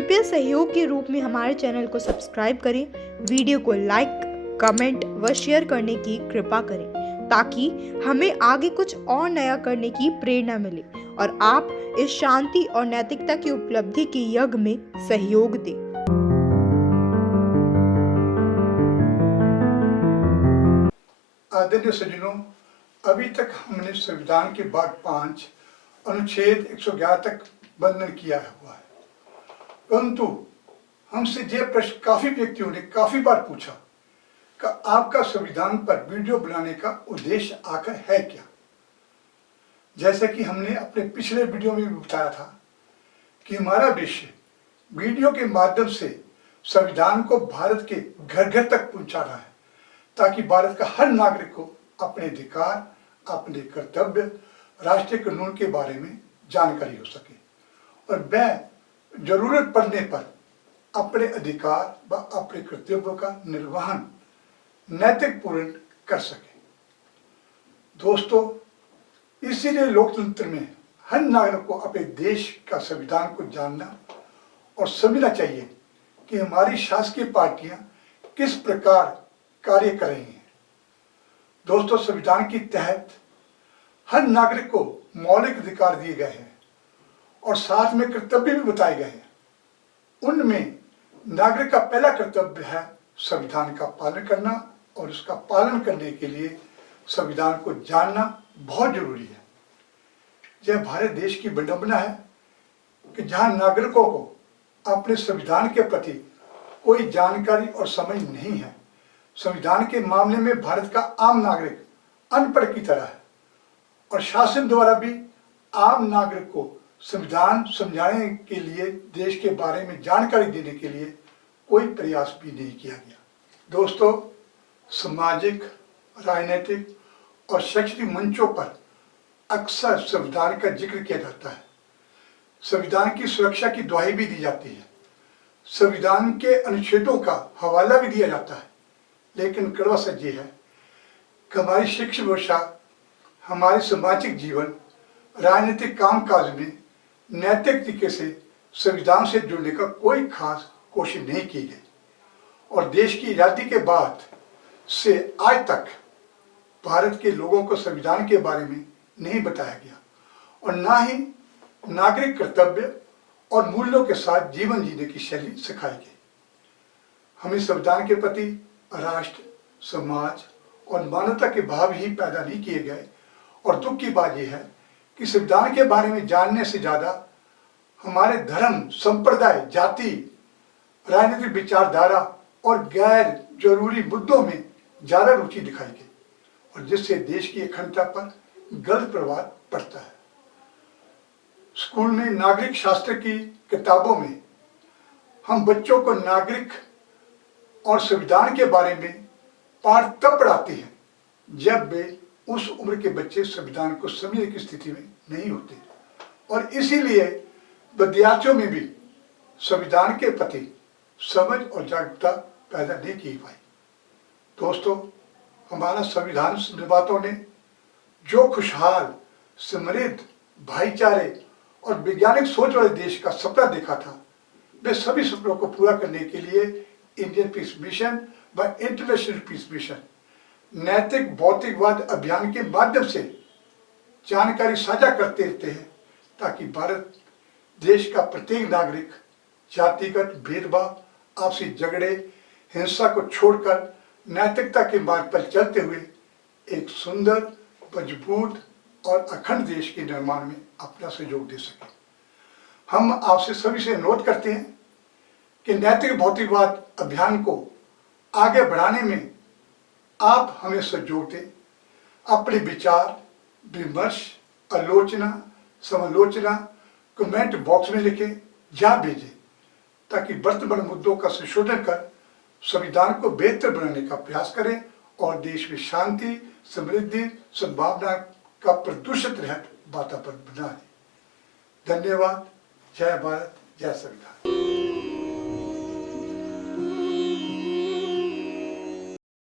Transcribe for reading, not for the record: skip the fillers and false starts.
कृपया सहयोग के रूप में हमारे चैनल को सब्सक्राइब करें, वीडियो को लाइक, कमेंट व शेयर करने की कृपा करें ताकि हमें आगे कुछ और नया करने की प्रेरणा मिले और आप इस शांति और नैतिकता की उपलब्धि के यज्ञ में सहयोग दें। आदरणीय सज्जनों, अभी तक हमने संविधान के भाग 5 अनुच्छेद 111 तक वर्णन किया हुआ है, परंतु हमसे यह प्रश्न काफी व्यक्तियों ने काफी बार पूछा कि आपका संविधान पर वीडियो बनाने का उद्देश्य आखिर है क्या। जैसे कि हमने अपने पिछले वीडियो में भी बताया था कि हमारा उद्देश्य वीडियो के माध्यम से संविधान को भारत के घर घर तक पहुंचाना है ताकि भारत का हर नागरिक को अपने अधिकार, अपने कर्तव्य, राष्ट्रीय कानून के बारे में जानकारी हो सके और वह जरूरत पड़ने पर अपने अधिकार व अपने कर्तव्यों का निर्वहन नैतिक पूर्ण कर सके। दोस्तों, इसीलिए लोकतंत्र में हर नागरिक को अपने देश का संविधान को जानना और समझना चाहिए कि हमारी शासकीय पार्टियां किस प्रकार कार्य कर रही हैं। दोस्तों, संविधान के तहत हर नागरिक को मौलिक अधिकार दिए गए हैं और साथ में कर्तव्य भी बताए गए हैं। उनमें नागरिक का पहला कर्तव्य है संविधान का पालन करना और उसका पालन करने के लिए संविधान को जानना बहुत जरूरी है। यह भारत देश की विडंबना है कि जहां नागरिकों को अपने संविधान के प्रति कोई जानकारी और समझ नहीं है। संविधान के मामले में भारत का आम नागरिक अनपढ़ की तरह है और शासन द्वारा भी आम नागरिक को संविधान समझाने के लिए, देश के बारे में जानकारी देने के लिए कोई प्रयास भी नहीं किया गया। दोस्तों, सामाजिक, राजनीतिक और शैक्षणिक मंचों पर अक्सर संविधान का जिक्र किया जाता है। संविधान की सुरक्षा की दुहाई भी दी जाती है। संविधान के अनुच्छेदों का हवाला भी दिया जाता है, लेकिन कड़वा सच ये है कि हमारी शिक्षा व्यवस्था, हमारे सामाजिक जीवन, राजनीतिक कामकाज में नैतिक तरीके से संविधान से जुड़ने का कोई खास कोशिश नहीं की गई और देश की आजादी के बाद से आज तक भारत के लोगों को संविधान के बारे में नहीं बताया गया और ना ही नागरिक कर्तव्य और मूल्यों के साथ जीवन जीने की शैली सिखाई गई। हमें संविधान के प्रति राष्ट्र, समाज और मानवता के भाव ही पैदा नहीं किए गए और दुख की बात यह है कि संविधान के बारे में जानने से ज्यादा हमारे धर्म, संप्रदाय, जाति, राजनीतिक विचारधारा और गैर जरूरी मुद्दों में ज्यादा रुचि दिखाई गई और जिससे देश की अखंडता पर गलत प्रभाव पड़ता है। स्कूल में नागरिक शास्त्र की किताबों में हम बच्चों को नागरिक और संविधान के बारे में पाठ तब पढ़ाते हैं जब वे उस उम्र के बच्चे संविधान को समझने की स्थिति में नहीं होते और इसीलिए विद्यार्थियों में भी संविधान के प्रति समझ और जागरूकता पैदा नहीं की पाई। दोस्तों, हमारा संविधान निर्माताओं ने जो खुशहाल, समृद्ध, भाईचारे और वैज्ञानिक सोच वाले देश का सपना देखा था, वे सभी सपनों को पूरा करने के लिए इंडियन पीस मिशन व इंटरनेशनल पीस मिशन नैतिक भौतिकवाद अभियान के माध्यम से जानकारी साझा करते रहते हैं ताकि भारत देश का प्रत्येक नागरिक जातिगत भेदभाव, आपसी झगड़े, हिंसा को छोड़कर नैतिकता के मार्ग पर चलते हुए एक सुंदर, मजबूत और अखंड देश के निर्माण में अपना सहयोग दे सके। हम आपसे सभी से अनुरोध करते हैं कि नैतिक भौतिकवाद अभियान को आगे बढ़ाने में आप हमें सहयोग दें। अपने विचार, विमर्श, आलोचना, समालोचना कमेंट बॉक्स में लिखें या भेजें ताकि वर्तमान मुद्दों का संशोधन कर संविधान को बेहतर बनाने का प्रयास करें और देश में शांति, समृद्धि, सद्भावना का प्रदूषित रहित वातावरण बनाए। धन्यवाद। जय भारत, जय संविधान।